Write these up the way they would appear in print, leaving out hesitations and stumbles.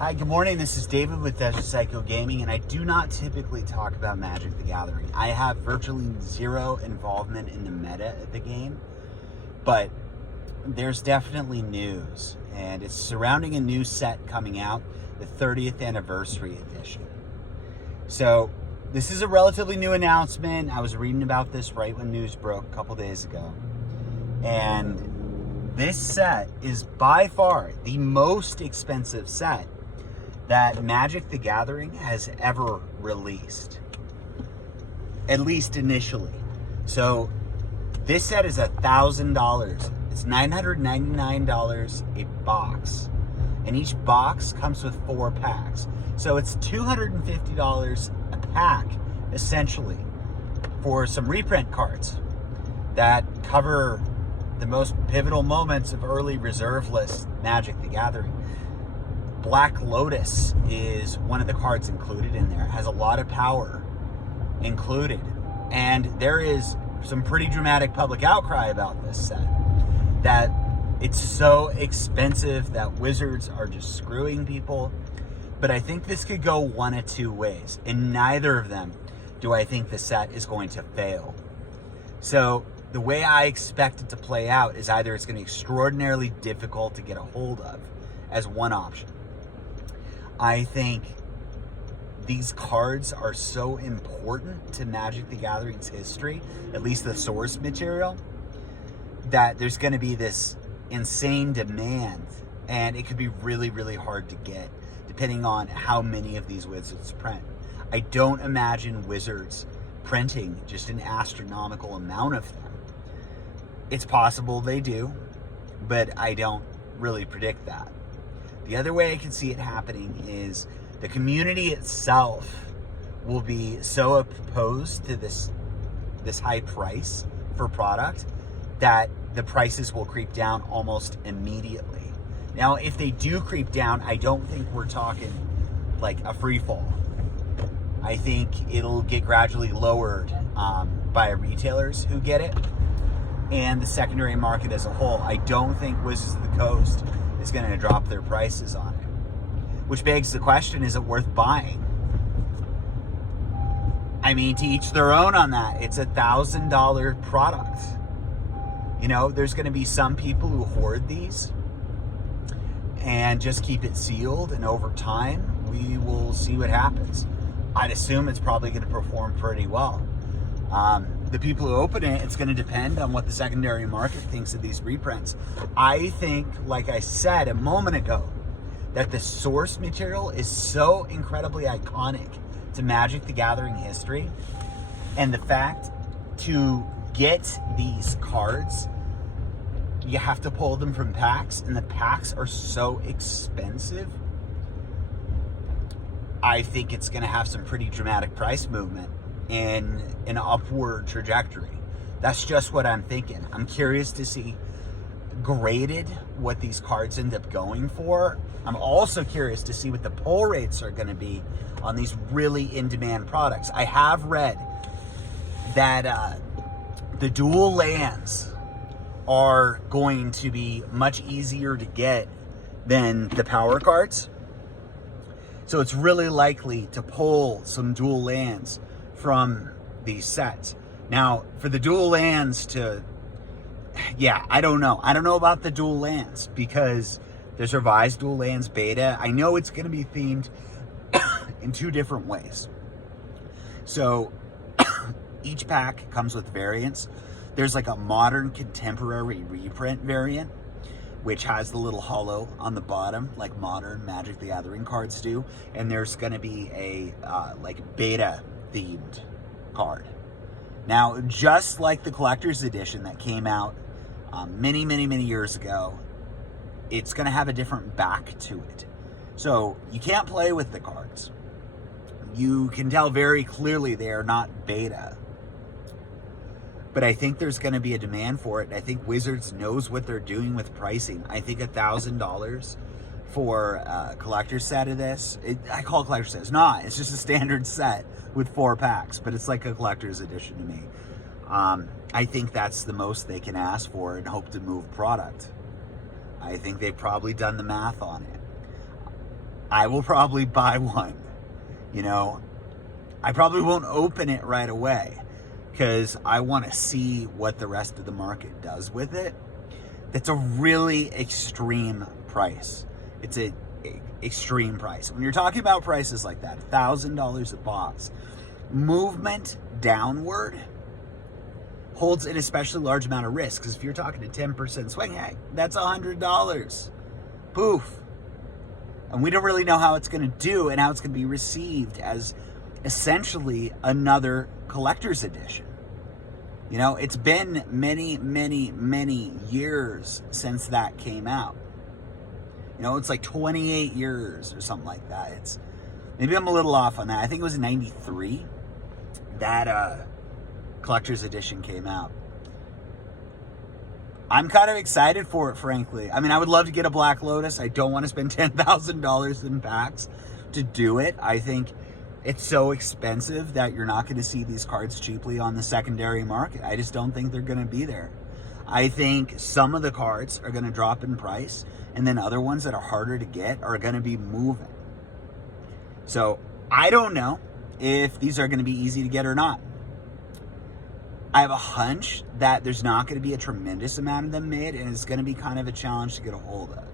Hi, good morning. This is David with Desert Psycho Gaming, and I do not typically talk about Magic the Gathering. I have virtually zero involvement in the meta of the game, but there's definitely news, and it's surrounding a new set coming out, the 30th Anniversary Edition. So, this is a relatively new announcement. I was reading about this right when news broke a couple days ago, and this set is by far the most expensive set that Magic the Gathering has ever released, at least initially. So this set is $1,000. It's $999 a box, and each box comes with 4 packs. So it's $250 a pack, essentially, for some reprint cards that cover the most pivotal moments of early reserve list Magic the Gathering. Black Lotus is one of the cards included in there. It has a lot of power included. And there is some pretty dramatic public outcry about this set, that it's so expensive that Wizards are just screwing people. But I think this could go one of two ways. In neither of them do I think the set is going to fail. So the way I expect it to play out is either it's going to be extraordinarily difficult to get a hold of as one option. I think these cards are so important to Magic the Gathering's history, at least the source material, that there's going to be this insane demand, and it could be really, really hard to get, depending on how many of these Wizards print. I don't imagine Wizards printing just an astronomical amount of them. It's possible they do, but I don't really predict that. The other way I can see it happening is the community itself will be so opposed to this high price for product that the prices will creep down almost immediately. Now, if they do creep down, I don't think we're talking like a free fall. I think it'll get gradually lowered by retailers who get it and the secondary market as a whole. I don't think Wizards of the Coast is going to drop their prices on it. Which begs the question, is it worth buying? I mean, to each their own on that. It's $1,000 product. You know, there's going to be some people who hoard these and just keep it sealed, and over time, we will see what happens. I'd assume it's probably going to perform pretty well. The people who open it, it's going to depend on what the secondary market thinks of these reprints. I think, like I said a moment ago, that the source material is so incredibly iconic to Magic the Gathering history, and the fact to get these cards, you have to pull them from packs, and the packs are so expensive. I think it's going to have some pretty dramatic price movement in an upward trajectory. That's just what I'm thinking. I'm curious to see graded what these cards end up going for. I'm also curious to see what the pull rates are going to be on these really in-demand products. I have read that the dual lands are going to be much easier to get than the power cards. So it's really likely to pull some dual lands from these sets. Now, for the dual lands to, I don't know. I don't know about the dual lands, because there's revised dual lands beta. I know it's going to be themed in 2 different ways. So each pack comes with variants. There's like a modern contemporary reprint variant, which has the little holo on the bottom, like modern Magic the Gathering cards do. And there's going to be a like beta themed card. Now, just like the collector's edition that came out many, many, many years ago, it's going to have a different back to it. So you can't play with the cards. You can tell very clearly they are not beta. But I think there's going to be a demand for it. I think Wizards knows what they're doing with pricing. I think $1,000 for a collector's set of this. I call it collector's set. It's not. It's just a standard set with 4 packs, but it's like a collector's edition to me. I think that's the most they can ask for and hope to move product. I think they've probably done the math on it. I will probably buy one. You know, I probably won't open it right away because I want to see what the rest of the market does with it. That's a really extreme price. It's a extreme price. When you're talking about prices like that, $1,000 a box, movement downward holds an especially large amount of risk, because if you're talking a 10% swing, hey, that's $100. Poof. And we don't really know how it's going to do and how it's going to be received as essentially another collector's edition. You know, it's been many, many, many years since that came out. You know, it's like 28 years or something like that. It's maybe I'm a little off on that. I think it was in 93 that collector's edition came out. I'm kind of excited for it, frankly. I mean, I would love to get a Black Lotus. I don't want to spend $10,000 in packs to do it. I think it's so expensive that you're not going to see these cards cheaply on the secondary market. I just don't think they're going to be there. I think some of the cards are going to drop in price, and then other ones that are harder to get are going to be moving. So I don't know if these are going to be easy to get or not. I have a hunch that there's not going to be a tremendous amount of them made, and it's going to be kind of a challenge to get a hold of.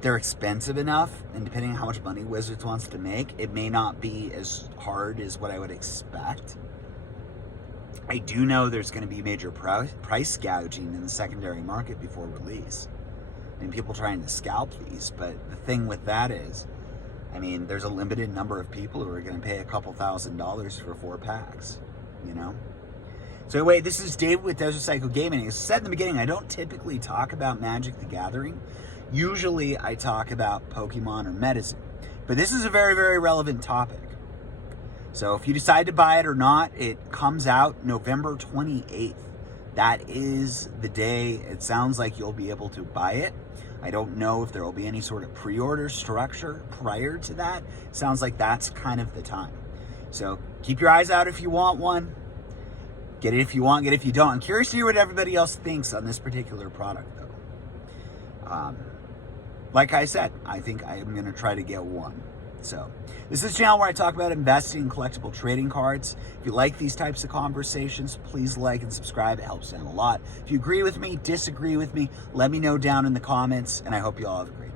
They're expensive enough, and depending on how much money Wizards wants to make, it may not be as hard as what I would expect. I do know there's going to be major price gouging in the secondary market before release. I mean, people trying to scalp these, but the thing with that is, I mean, there's a limited number of people who are going to pay a couple $1,000s for 4 packs, you know? So anyway, this is David with Desert Cycle Gaming. As I said in the beginning, I don't typically talk about Magic the Gathering. Usually I talk about Pokemon or medicine. But this is a very, very relevant topic. So if you decide to buy it or not, it comes out November 28th. That is the day it sounds like you'll be able to buy it. I don't know if there will be any sort of pre-order structure prior to that. Sounds like that's kind of the time. So keep your eyes out if you want one. Get it if you want, get it if you don't. I'm curious to hear what everybody else thinks on this particular product, though. Like I said, I think I am going to try to get one. So, this is a channel where I talk about investing in collectible trading cards. If you like these types of conversations, please like and subscribe. It helps out a lot. If you agree with me, disagree with me, let me know down in the comments, and I hope you all have a great day.